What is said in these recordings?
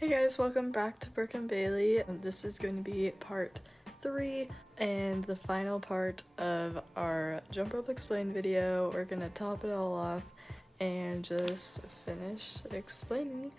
Hey guys, welcome back to Brooke&Bailey. This is going to be part 3 and the final part of our jump rope explain video. We're gonna top it all off and just finish explaining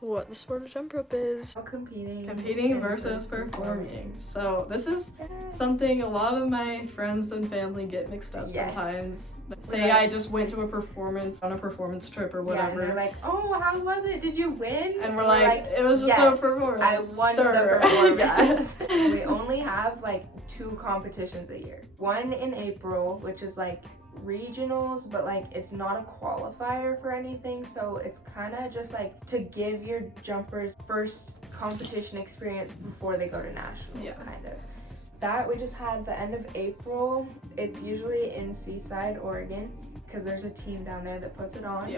what the sport of jump rope is. Competing versus performing. So this is something a lot of my friends and family get mixed up sometimes. Say I just went to a performance on a performance trip or whatever. Yeah, and they're like, oh, how was it? Did you win? And we're like, it was just a performance. I won the performance. Yes. We only have like 2 competitions a year. One in April, which is like regionals, but like it's not a qualifier for anything, so it's kind of just like to give your jumpers first competition experience before they go to nationals. Kind of that we just had the end of April. It's usually in Seaside, Oregon, because there's a team down there that puts it on.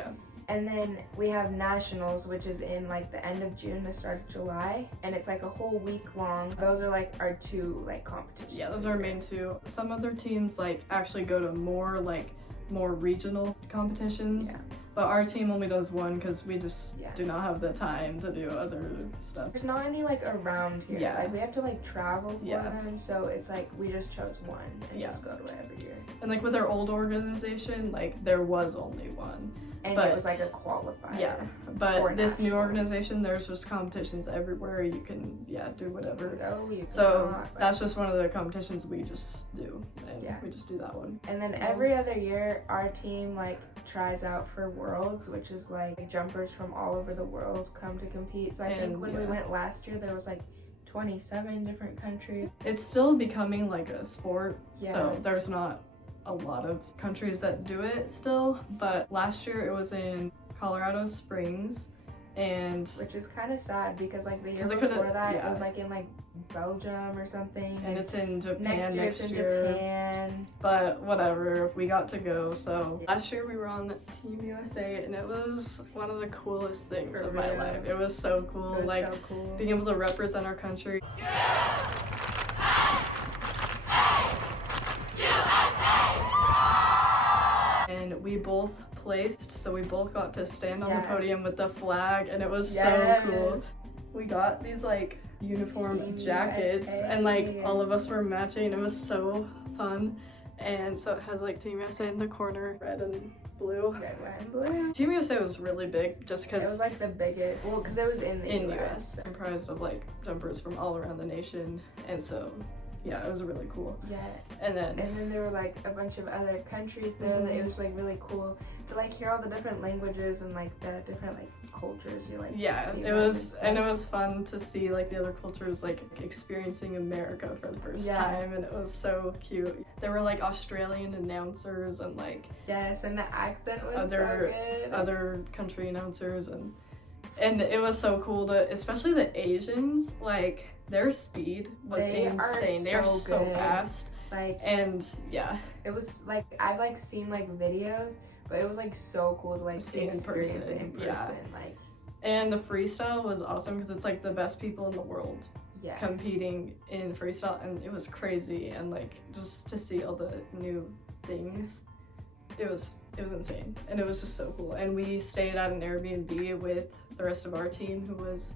And then we have nationals, which is in like the end of June, the start of July, and it's like a whole week long. Those are like our 2 like competitions. Yeah, those are our main 2. Some other teams like actually go to more regional competitions. But our team only does 1 because we just do not have the time to do other stuff. There's not any like around here. Like we have to like travel for them, so it's like we just chose 1 and just go to it every year. And like with our old organization, like there was only 1. And it was like a qualifier. Yeah, but this new organization, there's just competitions everywhere. You can, do whatever. So that's just one of the competitions we just do. And we just do that one. And then every other year, our team like tries out for Worlds, which is like jumpers from all over the world come to compete. So I think when we went last year, there was like 27 different countries. It's still becoming like a sport. So there's not a lot of countries that do it still, but last year it was in Colorado Springs, and which is kind of sad because like the year before that it was like in like Belgium or something, and it's in Japan next year. Japan. But whatever, we got to go. So last year we were on Team USA, and it was one of the coolest things of my life. It was so cool. It was so cool. Being able to represent our country. And we both placed, so we both got to stand on the podium with the flag, and it was so cool. We got these like uniform jackets, and like all of us were matching. It was so fun. And so it has like Team USA in the corner, red and blue. Red, white, and blue. Team USA was really big just because it was like the biggest, well, because it was in the US. Comprised of like jumpers from all around the nation, and so yeah, it was really cool. And then there were like a bunch of other countries there that it was like really cool to like hear all the different languages and like the different like cultures. You're like it was fun to see like the other cultures like experiencing America for the first time, and it was so cute. There were like Australian announcers and like and the accent was so good. Other country announcers, and it was so cool to, especially the Asians, like their speed was insane. They are so fast. Like, and it was like I've like seen like videos, but it was like so cool to like see experience it in person. Like, and the freestyle was awesome because it's like the best people in the world competing in freestyle, and it was crazy, and like just to see all the new things, it was insane, and it was just so cool. And we stayed at an Airbnb with the rest of our team who was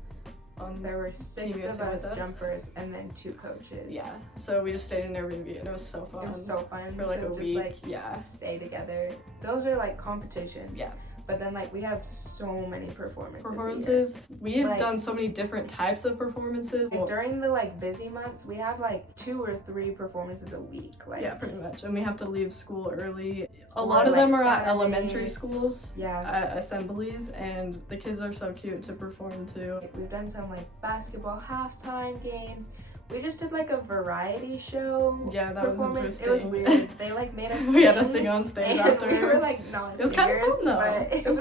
on. There were 6 of us jumpers and then 2 coaches. So we just stayed in Airbnb, and it was so fun. It was so fun for like a week. Stay together. Those are like competitions. But then like we have so many performances. We have done so many different types of performances. During the like busy months, we have like 2 or 3 performances a week. Like pretty much. And we have to leave school early. A lot of them are at elementary schools, at assemblies, and the kids are so cute to perform too. We've done some like basketball halftime games. We just did like a variety show. That was interesting. It was weird. They like made us sing. We had to sing on stage after. We were like not singers. It was kind of fun though. It was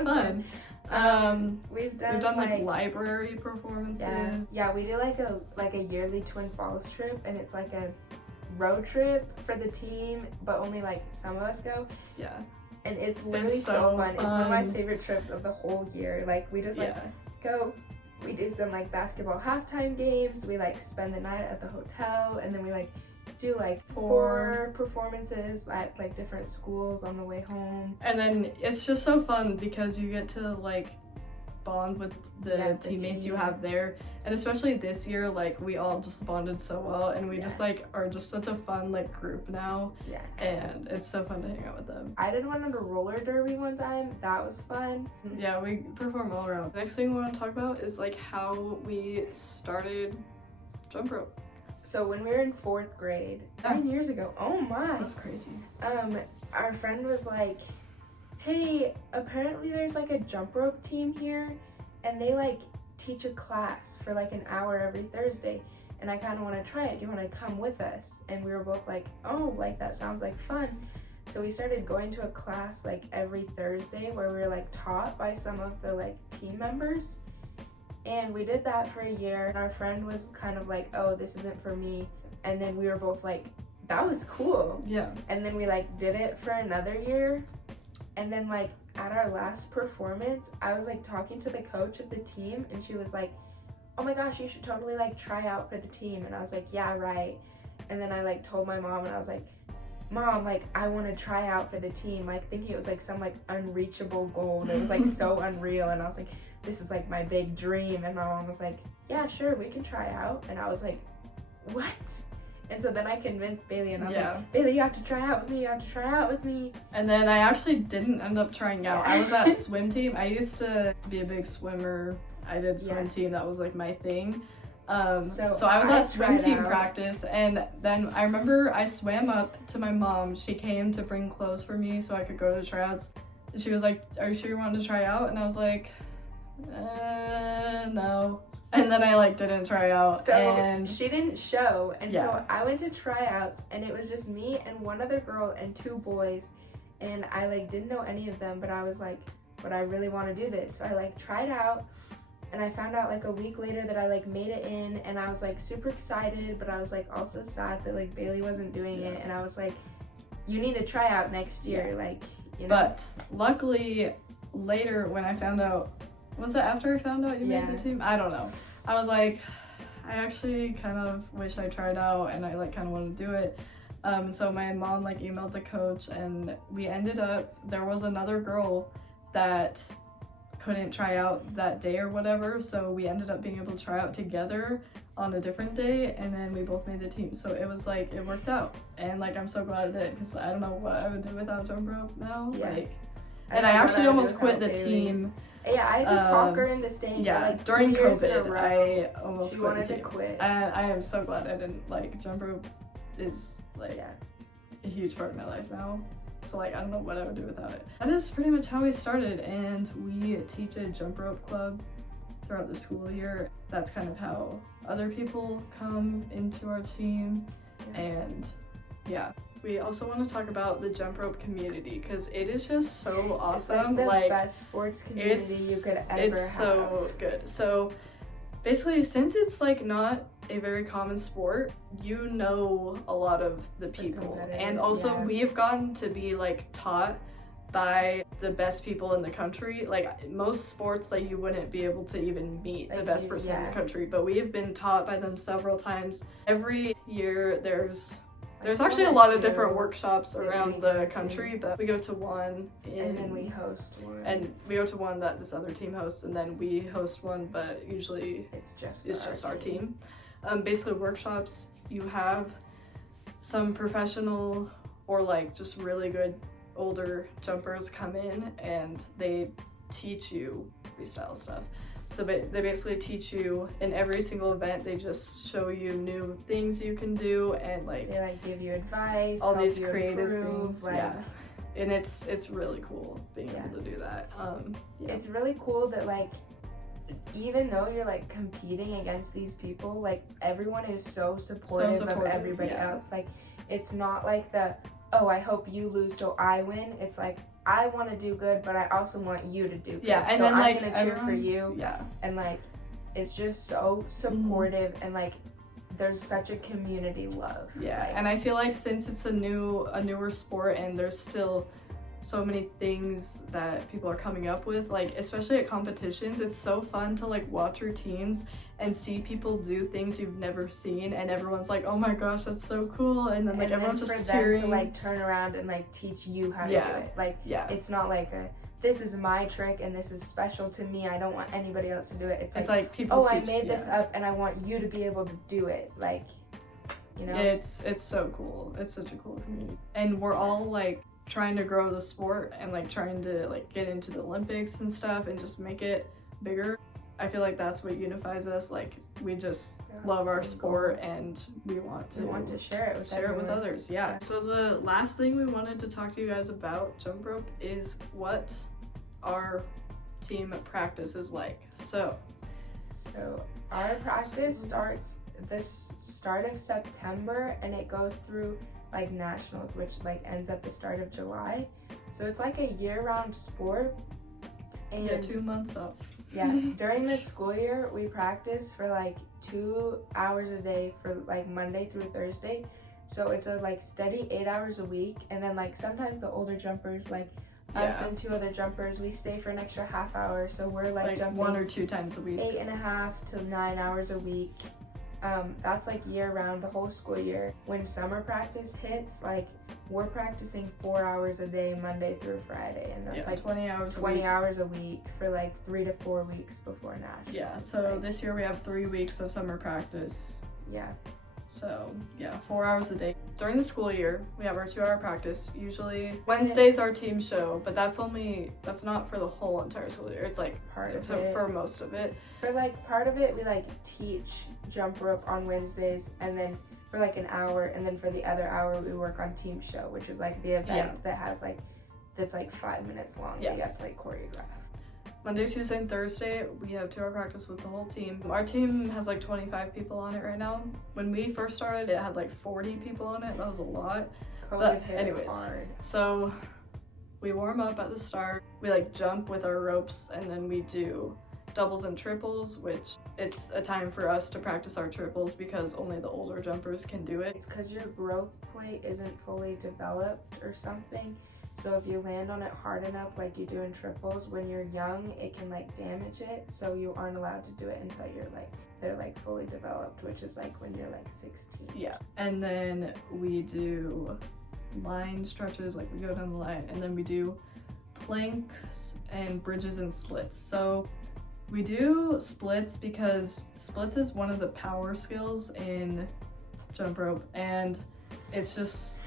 fun. We've done like library performances. We do like a yearly Twin Falls trip, and it's like a road trip for the team, but only like some of us go. And it's literally so fun. It's one of my favorite trips of the whole year. Like we just go. We do some like basketball halftime games. We like spend the night at the hotel, and then we like do like 4 performances at like different schools on the way home. And then it's just so fun because you get to like bond with the teammates you have there. And especially this year, like we all just bonded so well, and we just like are just such a fun like group now. Yeah. And it's so fun to hang out with them. I did one at a roller derby one time. That was fun. Yeah, we perform all around. The next thing we want to talk about is like how we started jump rope. So when we were in 4th grade, 9 years ago, oh my. That's crazy. Our friend was like, hey, apparently there's like a jump rope team here, and they like teach a class for like an hour every Thursday, and I kind of want to try it. Do you want to come with us? And we were both like, oh, like that sounds like fun. So we started going to a class like every Thursday where we were like taught by some of the like team members. And we did that for a year, and our friend was kind of like, oh, this isn't for me. And then we were both like, that was cool. Yeah. And then we like did it for another year. And then like at our last performance, I was like talking to the coach of the team, and she was like, oh my gosh, you should totally like try out for the team. And I was like, yeah, right. And then I like told my mom, and I was like, Mom, like I want to try out for the team, like thinking it was like some like unreachable goal that was like so unreal. And I was like, this is like my big dream. And my mom was like, yeah, sure, we can try out. And I was like, what? And so then I convinced Bailey, and I was like, Bailey, you have to try out with me, you have to try out with me. And then I actually didn't end up trying out. I was at swim team. I used to be a big swimmer. I did swim team, that was like my thing. So I was at swim team practice, and then I remember I swam up to my mom. She came to bring clothes for me so I could go to the tryouts. And she was like, are you sure you wanted to try out? And I was like, no. And then I like didn't try out. So and she didn't show, and so I went to tryouts, and it was just me and one other girl and 2 boys, and I like didn't know any of them, but I was like, but I really want to do this. So I like tried out, and I found out like a week later that I like made it in, and I was like super excited, but I was like also sad that like Bailey wasn't doing it, and I was like, you need to try out next year, like, you know. But luckily later when I found out, was it after I found out you made the team? I don't know. I was like, I actually kind of wish I tried out, and I like kind of want to do it. So my mom like emailed the coach, and we ended up, there was another girl that couldn't try out that day or whatever, so we ended up being able to try out together on a different day, and then we both made the team. So it was like, it worked out, and like I'm so glad it did, because I don't know what I would do without jump rope now. Like, and I actually almost quit the team. Yeah, I had to talk her into staying for like during 2 years in a COVID, row. I almost She quit wanted the to team. quit. And I am so glad I didn't. Like, jump rope is like a huge part of my life now. So like, I don't know what I would do without it. That is pretty much how we started, and we teach a jump rope club throughout the school year. That's kind of how other people come into our team, and we also want to talk about the jump rope community, because it is just so awesome. It's like the best sports community you could ever have. It's so good. So basically, since it's like not a very common sport, you know a lot of the people, and also we've gotten to be like taught by the best people in the country. Like most sports, like you wouldn't be able to even meet like the best person in the country, but we have been taught by them several times. Every year there's actually a lot of different workshops around the country, but we go to one and then we host one. And we go to one that this other team hosts, and then we host one, but usually it's just our team. Basically workshops, you have some professional or like just really good older jumpers come in, and they teach you freestyle stuff. So they basically teach you in every single event. They just show you new things you can do, and like they like give you advice, all these creative improve, things. And it's really cool being able to do that. It's really cool that like even though you're like competing against these people, like everyone is so supportive of everybody else. Like it's not like the, oh, I hope you lose so I win. It's like, I want to do good, but I also want you to do good. Yeah, and so then like I'm gonna cheer for you. Yeah. And like it's just so supportive, and like there's such a community love. Yeah, like, and I feel like since it's a newer sport, and there's still so many things that people are coming up with, like especially at competitions, it's so fun to like watch routines and see people do things you've never seen, and everyone's like, oh my gosh, that's so cool, and then everyone's just cheering. For them to like turn around and like teach you how to do it. Like it's not like this is my trick and this is special to me. I don't want anybody else to do it. It's like people I teach, made this up and I want you to be able to do it. Like, you know? It's so cool. It's such a cool community. And we're all like trying to grow the sport and like trying to like get into the Olympics and stuff and just make it bigger. I feel like that's what unifies us. Like, we just love our sport and we want to share it with others. Yeah. So the last thing we wanted to talk to you guys about jump rope is what our team practice is like. So our practice starts the start of September and it goes through like nationals, which like ends at the start of July. So it's like a year-round sport. And 2 months off. Yeah, during the school year, we practice for like 2 hours a day for like Monday through Thursday. So it's a like steady 8 hours a week. And then like sometimes the older jumpers, like us and 2 other jumpers, we stay for an extra half hour. So we're like jumping 1 or 2 times a week. 8.5 to 9 hours a week. That's like year round, the whole school year. When summer practice hits, like we're practicing 4 hours a day, Monday through Friday, and that's like 20 hours a week for like 3 to 4 weeks before nationals. Yeah, so this year we have 3 weeks of summer practice. Yeah. So yeah, 4 hours a day. During the school year, we have our 2-hour practice. Usually Wednesday's our team show, but that's not for the whole entire school year. It's like for most of it. For like part of it, we like teach jump rope on Wednesdays, and then for like an hour, and then for the other hour we work on team show, which is like the event that has like that's like 5 minutes long that you have to like choreograph. Monday, Tuesday, and Thursday, we have 2-hour practice with the whole team. Our team has like 25 people on it right now. When we first started, it had like 40 people on it. That was a lot. COVID hit hard. So we warm up at the start. We like jump with our ropes, and then we do doubles and triples, which it's a time for us to practice our triples because only the older jumpers can do it. It's because your growth plate isn't fully developed or something. So if you land on it hard enough, like you do in triples, when you're young, it can like damage it. So you aren't allowed to do it until they're like fully developed, which is like when you're like 16. Yeah. And then we do line stretches, like we go down the line, and then we do planks and bridges and splits. So we do splits because splits is one of the power skills in jump rope, and it's just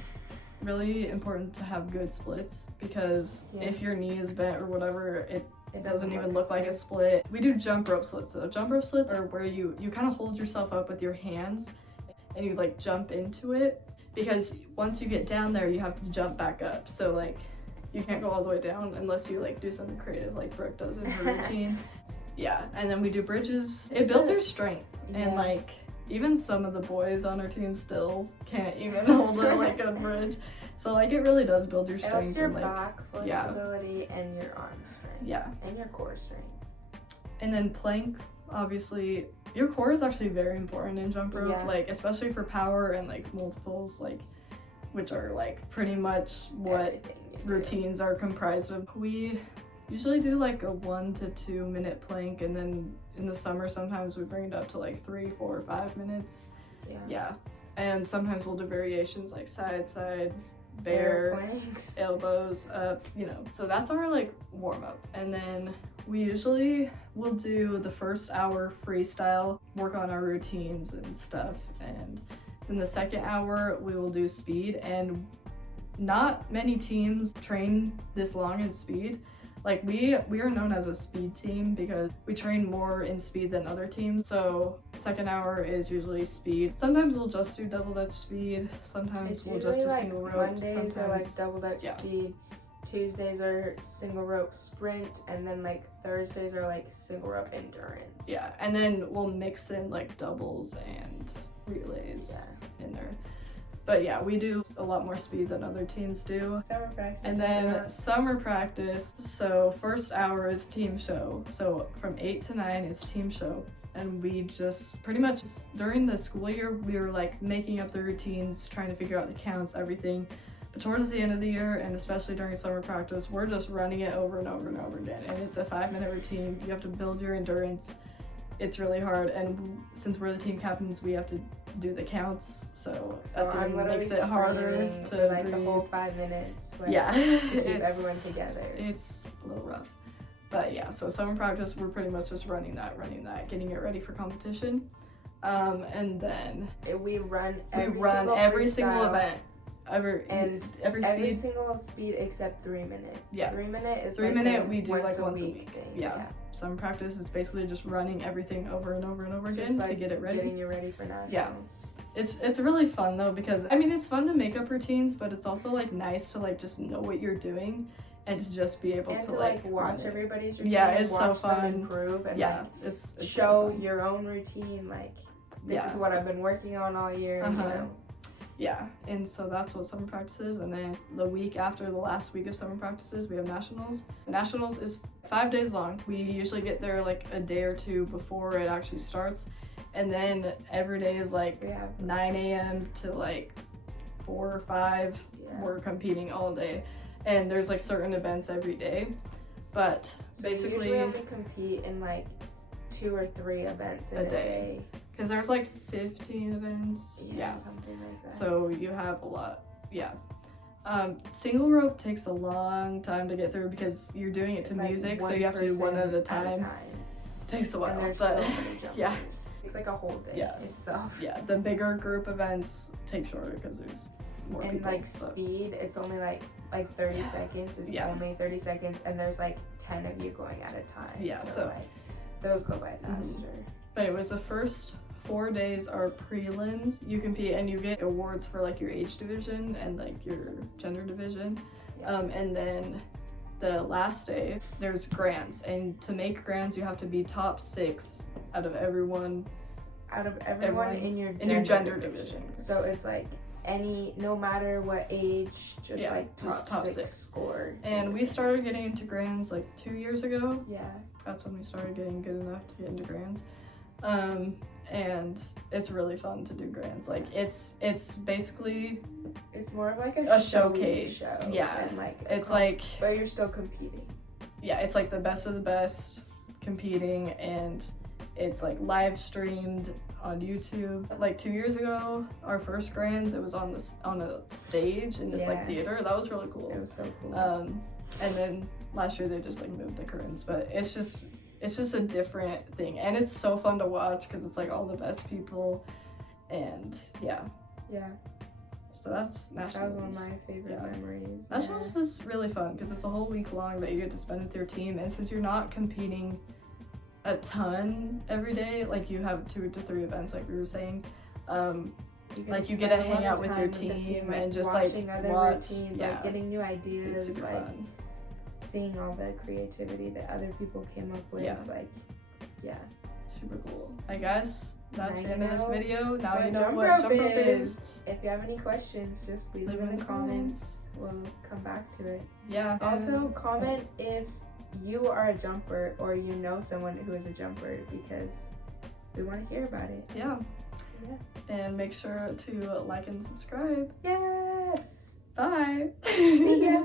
really important to have good splits because if your knee is bent or whatever, it doesn't even look like a split. We do jump rope splits though. Jump rope splits are where you kind of hold yourself up with your hands and you like jump into it, because once you get down there you have to jump back up. So like you can't go all the way down unless you like do something creative like Brooke does in her routine. Yeah, and then we do bridges. It builds your strength, and like even some of the boys on our team still can't even hold like a bridge. So like it really does build your strength. It helps your and, like, back flexibility and your arm strength. Yeah. And your core strength. And then plank, obviously, your core is actually very important in jump rope, like especially for power and like multiples, like which are like pretty much what routines are comprised of. We usually do like a 1 to 2 minute plank, and then in the summer sometimes we bring it up to like 3, 4, or 5 minutes. Yeah. And sometimes we'll do variations like side, bear planks, elbows up, you know. So that's our like warm up. And then we usually will do the first hour freestyle, work on our routines and stuff. And then the second hour we will do speed, and not many teams train this long in speed. Like we are known as a speed team because we train more in speed than other teams. So second hour is usually speed. Sometimes we'll just do double dutch speed. Sometimes we'll just do like single rope. Mondays are like double dutch speed. Tuesdays are single rope sprint, and then like Thursdays are like single rope endurance. Yeah, and then we'll mix in like doubles and relays in there. But yeah, we do a lot more speed than other teams do. Summer practice. And then summer practice, so first hour is team show. So from 8 to 9 is team show. And we just pretty much during the school year, we were like making up the routines, trying to figure out the counts, everything. But towards the end of the year, and especially during summer practice, we're just running it over and over and over again. And it's a 5-minute routine. You have to build your endurance. it's really hard, and since we're the team captains, we have to do the counts, so that's I'm even makes it literally harder screaming to for, like, breathe. the whole 5 minutes, like, Yeah, to keep everyone together. It's a little rough. But yeah, so summer practice, we're pretty much just running that, getting it ready for competition. And then we run every single event. Every single speed except 3 minute. Yeah. 3 minute is 3 like minute we do like once a week. thing. Yeah. Summer practice is basically just running everything over and over and over again Just, like, to get it ready. Getting you ready for nationals. Yeah. It's really fun though, because I mean it's fun to make up routines, but it's also like nice to like just know what you're doing and to just be able to like watch everybody's routine. Yeah, and it's watch so fun. Them improve and yeah, like it's show really your own routine. Like this Yeah. is what I've been working on all year. You know. Yeah, and so that's what summer practice is, and then the week after the last week of summer practices, we have nationals. Nationals is 5 days long. We usually get there like a day or two before it actually starts, and then every day is like 9 a.m. to like 4 or 5. Yeah. We're competing all day, and there's like certain events every day, but So basically you usually only compete in like 2 or 3 events in a day. Because there's like 15 events. Yeah. Something like that. So you have a lot. Yeah. Single rope takes a long time to get through because you're doing it to music, so you have to do one at a time. Takes a while. And there's but so many jumpers. yeah. It's like a whole day itself. Yeah, the bigger group events take shorter because there's more and people. Like speed, it's only like 30 seconds. It's only 30 seconds, and there's like 10 of you going at a time. Yeah, so like, those go by faster. But it was the first 4 days are prelims. You compete and you get awards for like your age division and like your gender division. Yeah. And then the last day there's grands, and to make grands you have to be top 6 out of everyone in your gender division. So it's like no matter what age, just like top 6 score. And we started getting into grands like 2 years ago. Yeah. That's when we started getting good enough to get into grands. And it's really fun to do grands. Like it's basically it's more of like a showcase. Show, yeah. And like it's like but you're still competing. Yeah, it's like the best of the best competing, and it's like live streamed on YouTube. Like 2 years ago, our first grands, it was on a stage in this like theater. That was really cool. It was so cool. And then last year they just like moved the curtains, but it's just a different thing, and it's so fun to watch because it's like all the best people, and yeah. So that's nationals. That was one of my favorite memories. Nationals is really fun because it's a whole week long that you get to spend with your team, and since you're not competing a ton every day, like you have 2 to 3 events like we were saying, like you get to hang out with your team like, and just watching like other watch routines, like getting new ideas, it's super like fun. Seeing all the creativity that other people came up with. Super cool. I guess that's the end of this know video. Now you know jump what rope jump rope is. If you have any questions, just leave them in the comments. We'll come back to it. Yeah. Also, comment if you are a jumper or you know someone who is a jumper, because we want to hear about it. Yeah. And make sure to like and subscribe. Yes. Bye. See ya.